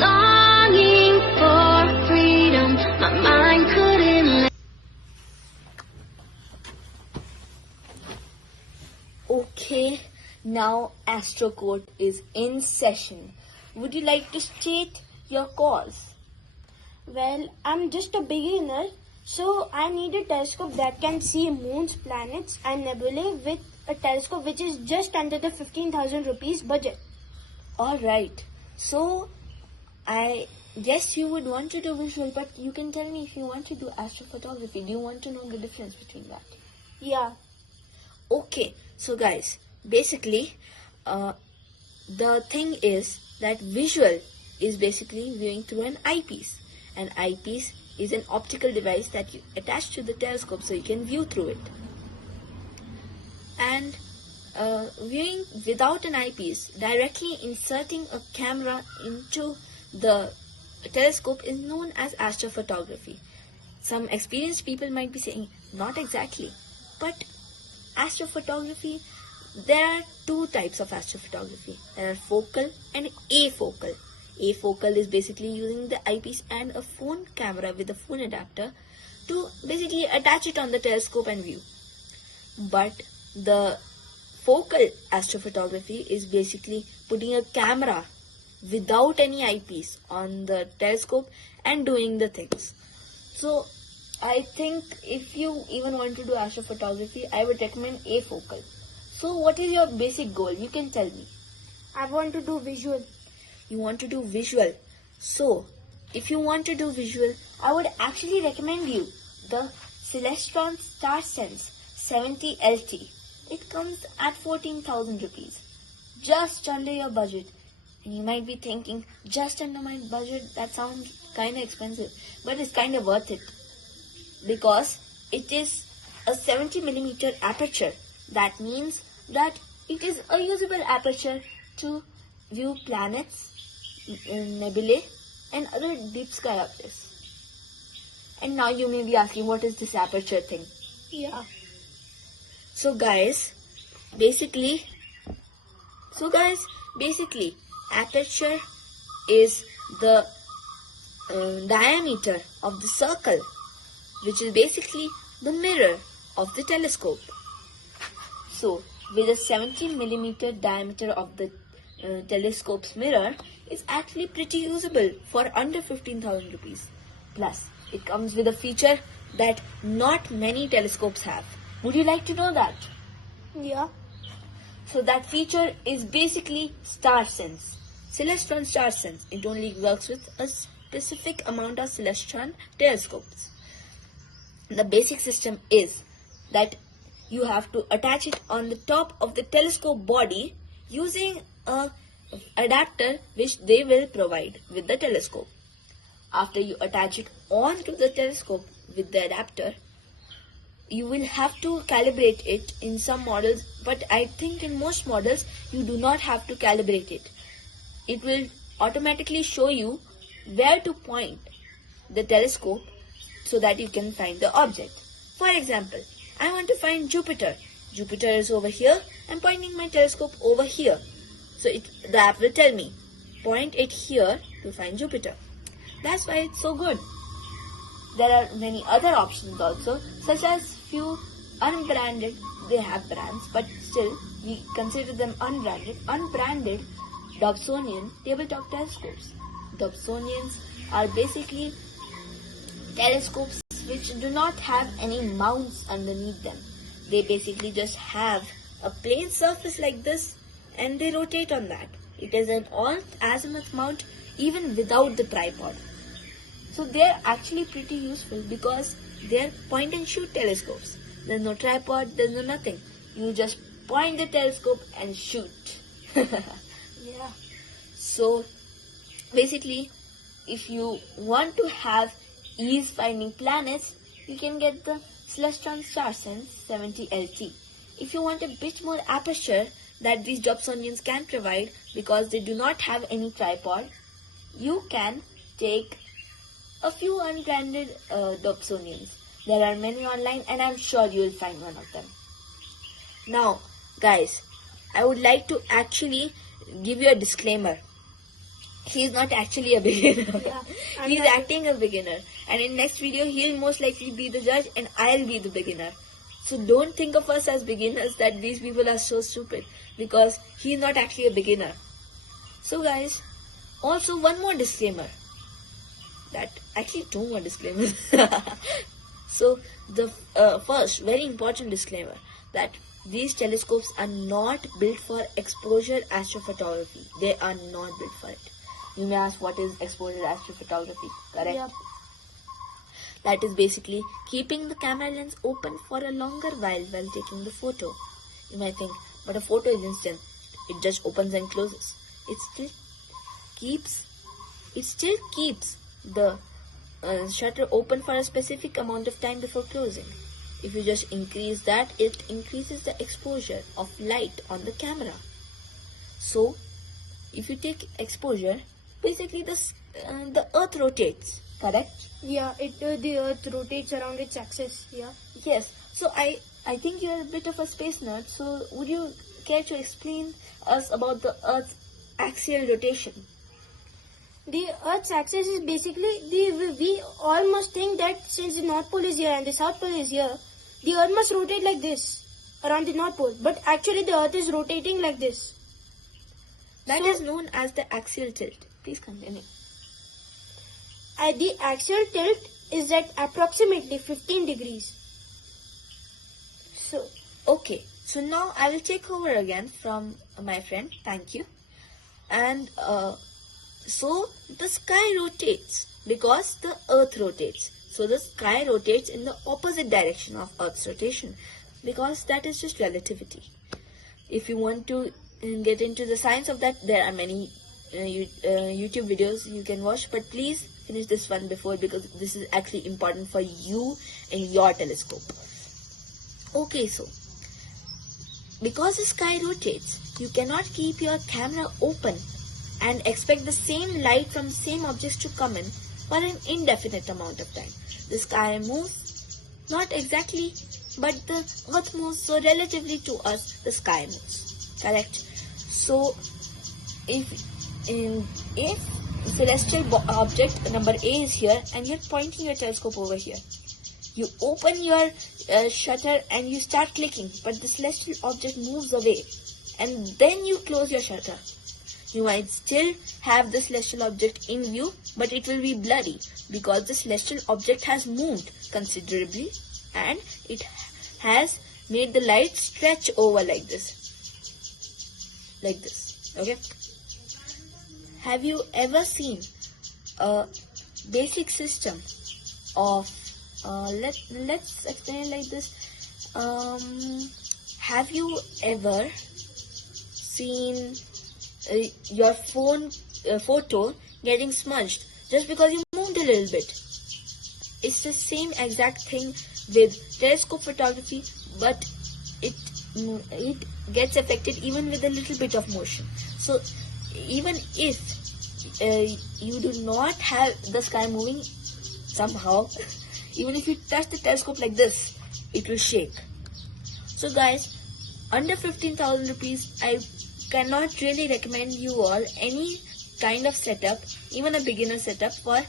Longing for freedom, my mind couldn't let. Okay, now Astro Court is in session. Would you like to state your cause? Well, I'm just a beginner, so I need a telescope that can see moons, planets and nebulae with a telescope which is just under the 15,000 rupees budget. Alright, so I guess you would want to do visual, but you can tell me if you want to do astrophotography. Do you want to know the difference between that? Yeah. Okay, so guys, basically, the thing is that visual is basically viewing through an eyepiece. An eyepiece is an optical device that you attach to the telescope so you can view through it. And viewing without an eyepiece, directly inserting a camera into the telescope is known as astrophotography. Some experienced people might be saying, not exactly, but astrophotography, there are two types of astrophotography. There are focal and afocal. Afocal is basically using the eyepiece and a phone camera with a phone adapter to basically attach it on the telescope and view. But the focal astrophotography is basically putting a camera without any eyepiece on the telescope and doing the things. So I think if you even want to do astrophotography, I would recommend afocal. So what is your basic goal? You can tell me. I want to do visual. You want to do visual. So if you want to do visual, I would actually recommend you the Celestron Star Sense 70 LT. It comes at 14,000 rupees, just under your budget. And you might be thinking, just under my budget, that sounds kind of expensive, but it's kind of worth it because it is a 70mm aperture. That means that it is a usable aperture to view planets, nebulae and other deep sky objects. And now you may be asking, what is this aperture thing? Yeah. So guys, basically aperture is the diameter of the circle, which is basically the mirror of the telescope. So with a 70mm diameter of the telescope's mirror, is actually pretty usable for under 15,000 rupees. Plus, it comes with a feature that not many telescopes have. Would you like to know that? Yeah. So that feature is basically Star Sense. Celestron Star Sense. It only works with a specific amount of Celestron telescopes. The basic system is that you have to attach it on the top of the telescope body using a adapter which they will provide with the telescope. After you attach it onto the telescope with the adapter, you will have to calibrate it in some models, but I think in most models you do not have to calibrate it. It will automatically show you where to point the telescope so that you can find the object. For example, I want to find Jupiter. Jupiter is over here. I'm pointing my telescope over here. So the app will tell me, point it here to find Jupiter. That's why it's so good. There are many other options also, such as few unbranded, they have brands, but still we consider them unbranded. Unbranded Dobsonian tabletop telescopes. Dobsonians are basically telescopes which do not have any mounts underneath them. They basically just have a plain surface like this and they rotate on that. It is an all azimuth mount even without the tripod. So they are actually pretty useful because they are point and shoot telescopes. There's no tripod, there's no nothing. You just point the telescope and shoot. Yeah. So basically, if you want to have ease finding planets, you can get the Celestron Star Sense 70 LT. If you want a bit more aperture that these Dobsonians can provide because they do not have any tripod, you can take a few unbranded Dobsonians. There are many online, and I'm sure you will find one of them. Now, guys, I would like to actually give you a disclaimer. He's not actually a beginner. Yeah, He's acting a beginner. And in next video, he'll most likely be the judge and I'll be the beginner. So don't think of us as beginners that these people are so stupid, because he's not actually a beginner. So guys, also one more disclaimer. Actually two more disclaimers. So the first very important disclaimer, that these telescopes are not built for exposure astrophotography. They are not built for it. You may ask, what is exposure astrophotography? Correct? Yeah. That is basically keeping the camera lens open for a longer while taking the photo. You might think, but a photo is instant. It just opens and closes. It still keeps the shutter open for a specific amount of time before closing. If you just increase that, it increases the exposure of light on the camera. So, if you take exposure, basically the Earth rotates, correct? Yeah, the Earth rotates around its axis. Yeah. Yes. So I think you're a bit of a space nerd. So would you care to explain us about the Earth's axial rotation? The Earth's axis is basically we all must think that since the North Pole is here and the South Pole is here, the Earth must rotate like this around the North Pole. But actually, the Earth is rotating like this. That is known as the axial tilt. Please continue. The axial tilt is at approximately 15 degrees. So, okay. So now I will take over again from my friend. Thank you. And so the sky rotates because the Earth rotates. So the sky rotates in the opposite direction of Earth's rotation, because that is just relativity. If you want to get into the science of that, there are many YouTube videos you can watch, but please finish this one before, because this is actually important for you and your telescope. Okay, so because the sky rotates, you cannot keep your camera open and expect the same light from the same objects to come in for an indefinite amount of time. The sky moves, not exactly, but the Earth moves, so relatively to us, the sky moves. Correct? So, if celestial object number A is here and you're pointing your telescope over here, you open your shutter and you start clicking, but the celestial object moves away, and then you close your shutter. You might still have the celestial object in view, but it will be blurry because the celestial object has moved considerably and it has made the light stretch over like this. Okay? Have you ever seen a basic system of let's explain it like this. Have you ever seen your phone photo getting smudged just because you moved a little bit? It's the same exact thing with telescope photography, but it gets affected even with a little bit of motion. So even if you do not have the sky moving somehow, even if you touch the telescope like this, it will shake. So guys, under 15,000 rupees, I cannot really recommend you all any kind of setup, even a beginner setup for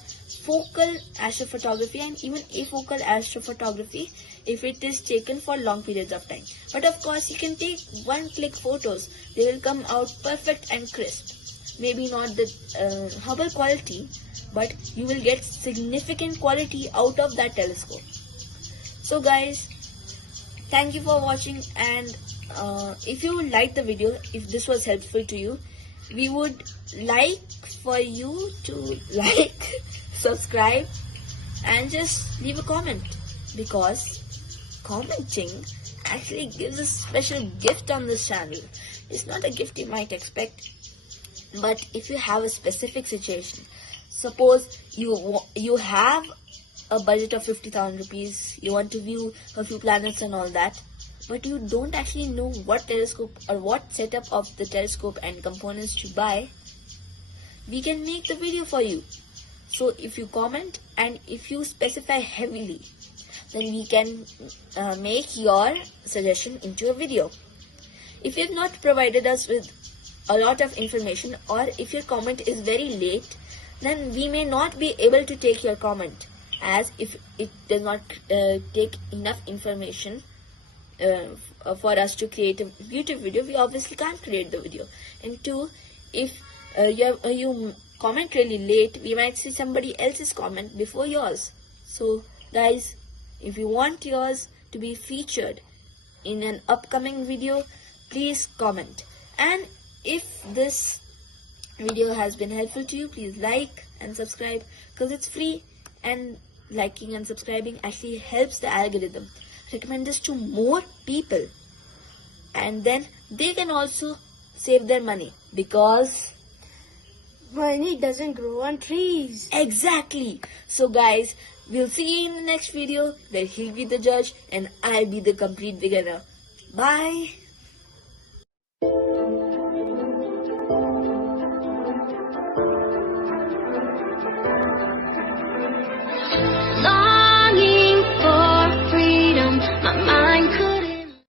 focal astrophotography and even afocal astrophotography if it is taken for long periods of time. But of course, you can take one-click photos. They will come out perfect and crisp. Maybe not the Hubble quality, but you will get significant quality out of that telescope. So guys, thank you for watching, and if you liked the video, if this was helpful to you, we would like for you to like, subscribe, and just leave a comment, because commenting actually gives a special gift on this channel. It's not a gift you might expect, but if you have a specific situation, suppose you have a budget of 50,000 rupees, you want to view a few planets and all that, but you don't actually know what telescope or what setup of the telescope and components to buy, we can make the video for you. So if you comment and if you specify heavily, then we can make your suggestion into a video. If you have not provided us with a lot of information, or if your comment is very late, then we may not be able to take your comment, as if it does not take enough information for us to create a YouTube video, we obviously can't create the video. And two, if you comment really late, we might see somebody else's comment before yours. So guys, if you want yours to be featured in an upcoming video, please comment. And if this video has been helpful to you, please like and subscribe, because it's free, and liking and subscribing actually helps the algorithm recommend this to more people, and then they can also save their money, because Money doesn't grow on trees. exactly. So guys, we'll see you in the next video where he'll be the judge and I'll be the complete beginner. Bye.